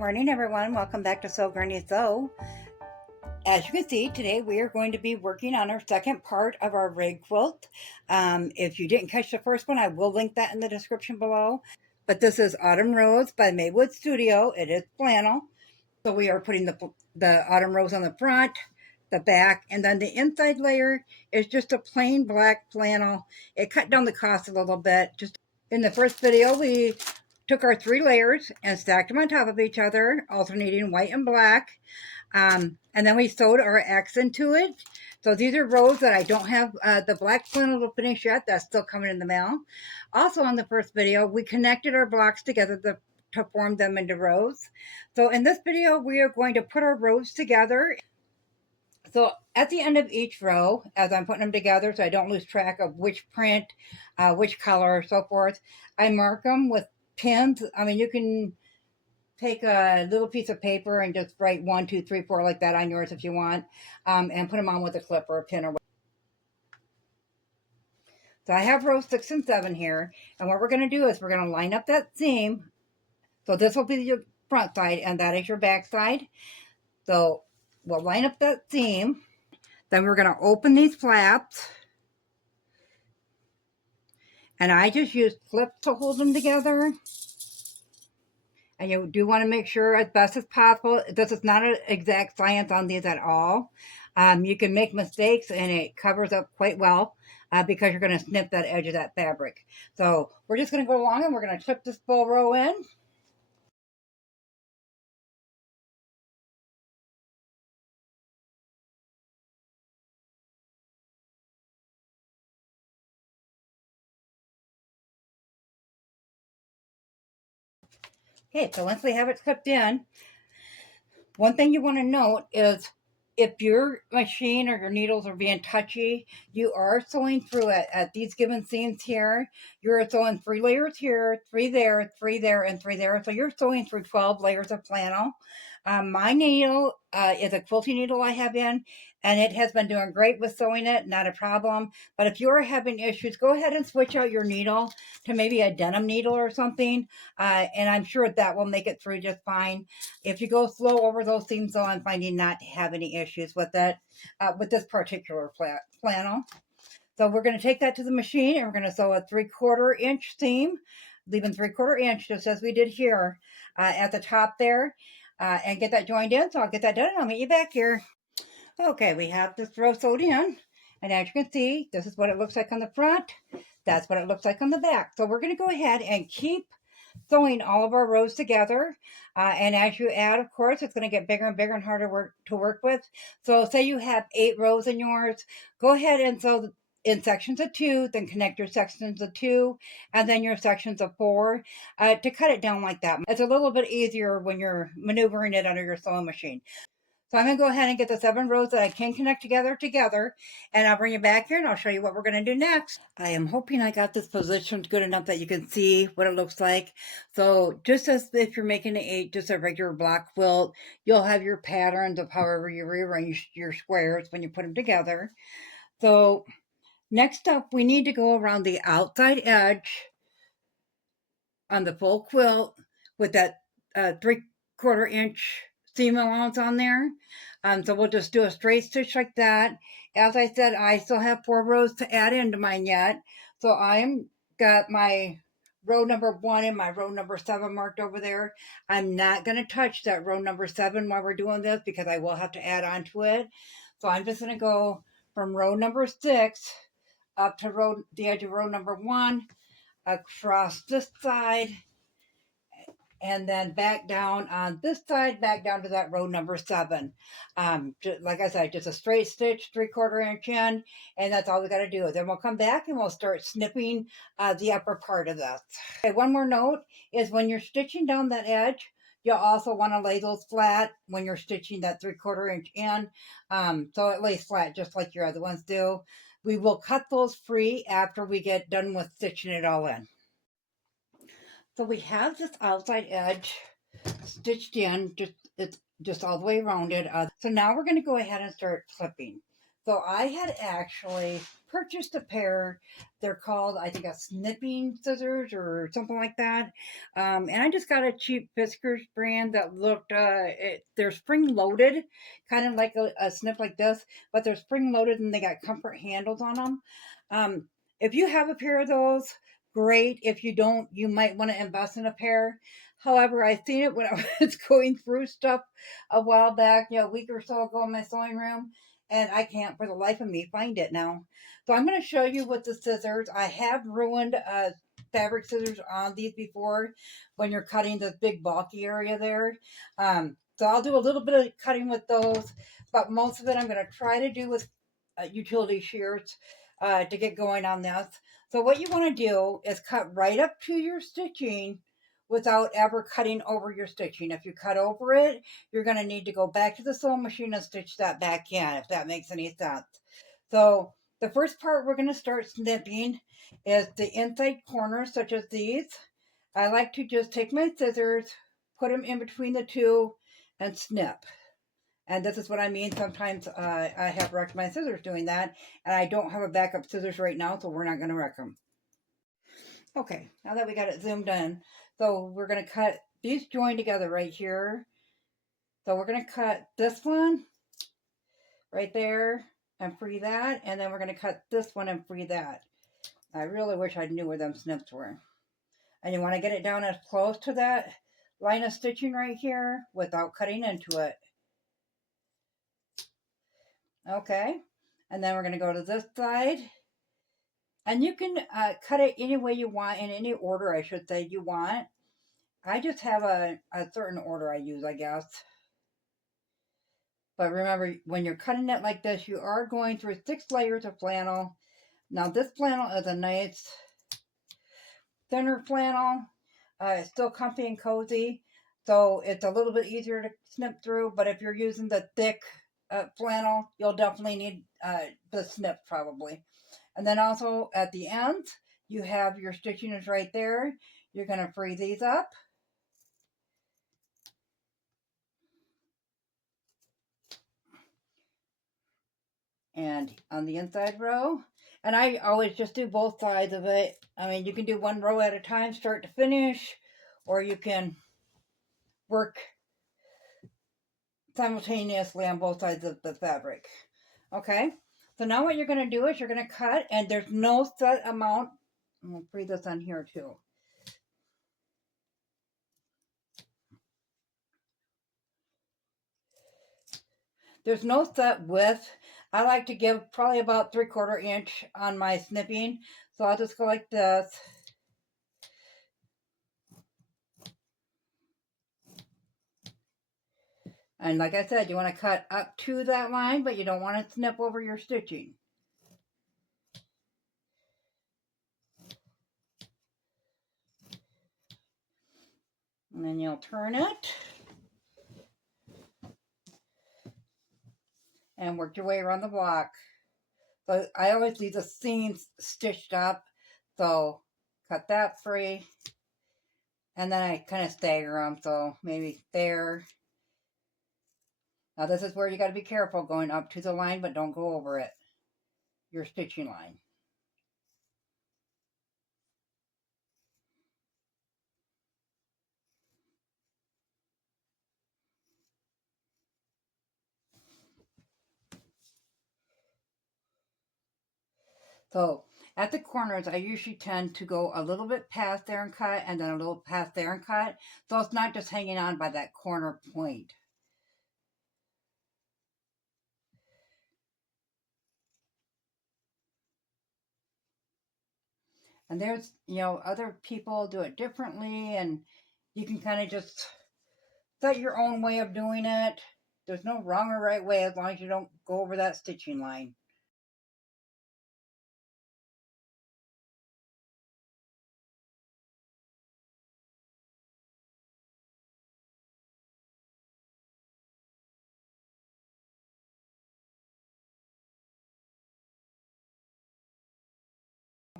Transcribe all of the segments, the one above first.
Morning everyone, welcome back to Sew Granny Sew. As you can see, today we are going to be working on our second part of our rig quilt. If you didn't catch the first one, I will link that in the description below. But this is Autumn Rose by Maywood Studio. It is flannel. So we are putting the Autumn Rose on the front, the back, and then the inside layer is just a plain black flannel. It cut down the cost a little bit. Just in the first video, we took our 3 layers and stacked them on top of each other, alternating white and black. And then we sewed our X into it. So these are rows that I don't have the black flannel to finish yet. That's still coming in the mail. Also on the first video, we connected our blocks together to form them into rows. So in this video, we are going to put our rows together. So at the end of each row, as I'm putting them together so I don't lose track of which print, which color, so forth, I mark them with pins. I mean, you can take a little piece of paper and just write 1, 2, 3, 4 like that on yours if you want, and put them on with a clip or a pin or whatever. So I have rows 6 and 7 here, and what we're going to do is we're going to line up that seam. So this will be your front side and that is your back side. So we'll line up that seam. Then we're going to open these flaps. And I just use clips to hold them together. And you do want to make sure as best as possible, this is not an exact science on these at all. You can make mistakes and it covers up quite well because you're going to snip that edge of that fabric. So we're just going to go along and we're going to clip this full row in. Okay, so once we have it clipped in, one thing you want to note is if your machine or your needles are being touchy, you are sewing through it at these given seams here. You're sewing 3 layers here, 3 there, 3 there, and 3 there. So you're sewing through 12 layers of flannel. My needle is a quilting needle I have in, and it has been doing great with sewing it, not a problem. But if you're having issues, go ahead and switch out your needle to maybe a denim needle or something, and I'm sure that will make it through just fine. If you go slow over those seams, though, I'm finding not to have any issues with it, with this particular flannel. So we're going to take that to the machine, and we're going to sew a 3/4 inch seam, leaving 3/4 inch, just as we did here at the top there, and get that joined in. So I'll get that done, and I'll meet you back here. Okay, we have this row sewed in, and as you can see, this is what it looks like on the front. That's what it looks like on the back. So we're going to go ahead and keep sewing all of our rows together, and as you add, of course, it's going to get bigger and bigger and harder to work with. So say you have 8 rows in yours, go ahead and sew in sections of 2, then connect your sections of 2 and then your sections of 4 to cut it down like that. It's a little bit easier when you're maneuvering it under your sewing machine. So I'm going to go ahead and get the 7 rows that I can connect together, and I'll bring you back here and I'll show you what we're going to do next. I am hoping I got this positioned good enough that you can see what it looks like. So just as if you're making just a regular block quilt, you'll have your patterns of however you rearrange your squares when you put them together. So next up, we need to go around the outside edge on the full quilt with that 3/4 inch seam allowance on there. So we'll just do a straight stitch like that. As I said, I still have 4 rows to add into mine yet. So I'm got my row number 1 and my row number 7 marked over there. I'm not going to touch that row number 7 while we're doing this because I will have to add on to it. So I'm just going to go from row number 6 up to the edge of row number 1, across this side, and then back down on this side, back down to that row number 7. Like I said, just a straight stitch, 3/4 inch in, and that's all we got to do. Then we'll come back and we'll start snipping the upper part of this. Okay, one more note is when you're stitching down that edge, you'll also want to lay those flat when you're stitching that 3/4 inch in, so it lays flat just like your other ones do. We will cut those free after we get done with stitching it all in. So we have this outside edge stitched in, it's just all the way around it. So now we're going to go ahead and start clipping. So I had actually purchased a pair. They're called, I think, a snipping scissors or something like that. And I just got a cheap Fiskars brand that looked, they're spring loaded, kind of like a snip like this, but they're spring loaded and they got comfort handles on them. Um, if you have a pair of those, great. If you don't, you might want to invest in a pair. However, I seen it when I was going through stuff a while back, a week or so ago in my sewing room, and I can't for the life of me find it now. So I'm going to show you with the scissors. I have ruined fabric scissors on these before when you're cutting this big bulky area there. So I'll do a little bit of cutting with those, but most of it I'm going to try to do with utility shears to get going on this. So what you want to do is cut right up to your stitching without ever cutting over your stitching. If you cut over it, you're going to need to go back to the sewing machine and stitch that back in, if that makes any sense. So the first part we're going to start snipping is the inside corners, such as these. I like to just take my scissors, put them in between the two, and snip. And this is what I mean. Sometimes I have wrecked my scissors doing that, and I don't have a backup scissors right now, so we're not going to wreck them. Okay, now that we got it zoomed in, so we're going to cut these join together right here. So we're going to cut this one right there and free that, and then we're going to cut this one and free that. I really wish I knew where them snips were. And you want to get it down as close to that line of stitching right here without cutting into it. Okay, and then we're going to go to this side. And you can cut it any way you want, in any order, I should say, you want. I just have a certain order I use, I guess. But remember, when you're cutting it like this, you are going through 6 layers of flannel. Now, this flannel is a nice thinner flannel. It's still comfy and cozy, so it's a little bit easier to snip through. But if you're using the thick flannel, you'll definitely need the snip probably. And then also at the end, you have your stitching is right there. You're going to free these up. And on the inside row, and I always just do both sides of it. I mean, you can do one row at a time, start to finish, or you can work simultaneously on both sides of the fabric. Okay, so now what you're going to do is you're going to cut, and there's no set amount. I'm going to free this on here too. There's no set width. I like to give probably about 3/4 inch on my snipping. So I'll just go like this. And like I said, you want to cut up to that line, but you don't want to snip over your stitching. And then you'll turn it. And work your way around the block. But I always leave the seams stitched up. So cut that free. And then I kind of stagger them. So maybe there. Now this is where you got to be careful going up to the line, but don't go over it. Your stitching line. So at the corners, I usually tend to go a little bit past there and cut, and then a little past there and cut. So it's not just hanging on by that corner point. And there's, other people do it differently, and you can kind of just set your own way of doing it. There's no wrong or right way as long as you don't go over that stitching line.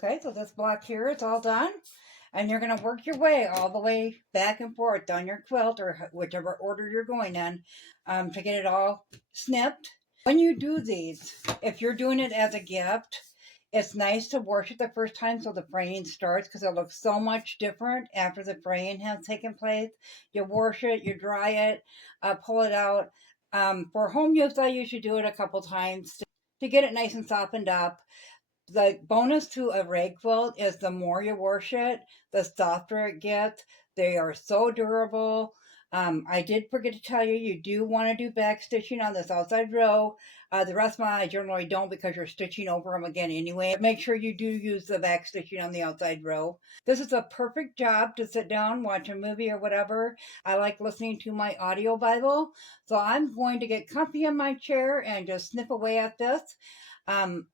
Okay, so this block here is all done. And you're going to work your way all the way back and forth down your quilt or whichever order you're going in to get it all snipped. When you do these, if you're doing it as a gift, it's nice to wash it the first time so the fraying starts, because it looks so much different after the fraying has taken place. You wash it, you dry it, pull it out. For home use, I usually do it a couple times to get it nice and softened up. The bonus to a rag quilt is the more you wash it, the softer it gets. They are so durable. I did forget to tell you, you do want to do back stitching on this outside row. The rest of mine I generally don't, because you're stitching over them again anyway. Make sure you do use the back stitching on the outside row. This is a perfect job to sit down, watch a movie or whatever. I like listening to my audio Bible. So I'm going to get comfy in my chair and just snip away at this.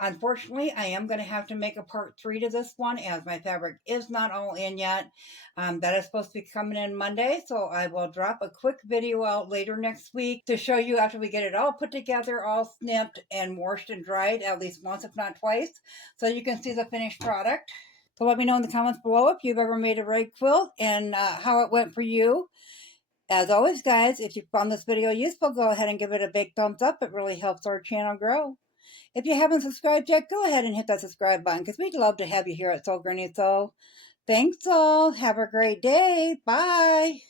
Unfortunately, I am going to have to make a part 3 to this one, as my fabric is not all in yet. That is supposed to be coming in Monday, so I will drop a quick video out later next week to show you after we get it all put together, all snipped and washed and dried at least once, if not twice, so you can see the finished product. So let me know in the comments below if you've ever made a rag quilt and how it went for you. As always, guys, if you found this video useful, go ahead and give it a big thumbs up. It really helps our channel grow. If you haven't subscribed yet, go ahead and hit that subscribe button, because we'd love to have you here at Sew Granny Sew. Thanks all. Have a great day. Bye.